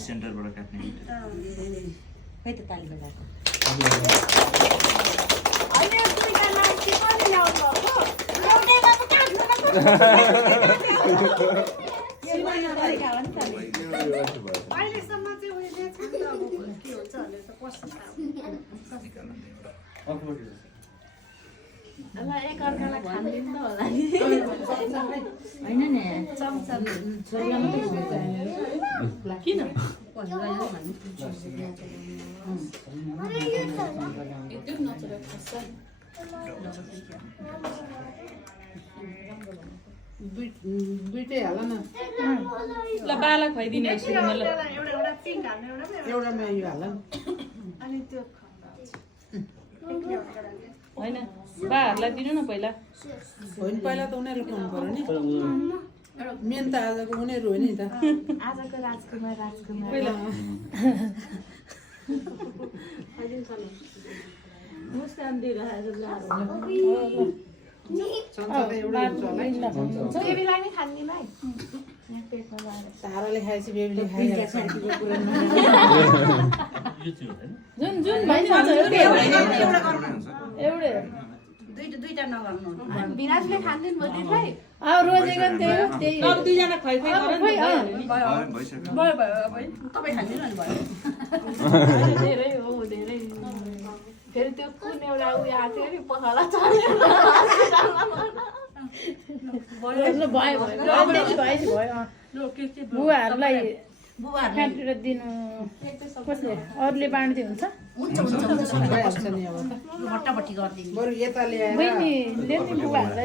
सेन्टरबाट काट्ने खै त पाली बेलाको एकअर्कालाई खानिदिनु त होला नि होइन नि किन दुईटै हाल न ल बाला खुवाइदिने सुरुमा ल एउटामा यो हाल होइन बाहरूलाई दिनु न पहिला होइन पहिला त उनीहरूले खुवाउनु पर्यो नि मेन त आजको उनीहरू हो नि त आजको राजकुमार मुस्कान दिइरहेको ताराले खाएपछि बेबीले खाइहाल्छ जुन जुन भइन्छ एउटै दुईटा नगर्नु विराजले खान्दैन भोलिलाई रोजेको त्यही हो त्यही अब दुईजना खुवाइ भयो अब तपाईँ खान्दिनु नि भयो धेरै हो धेरै फेरि त्यो कुन एउटा उयो आएको थियो नि पखाला बुवाहरूलाई काटेर दिनु कसले अरूले बाँड्दै हुन्छ भइहाल्छ नि अब भट्टाभट्टी गरिदिनु बरु यता ल्याएर बुवाहरूलाई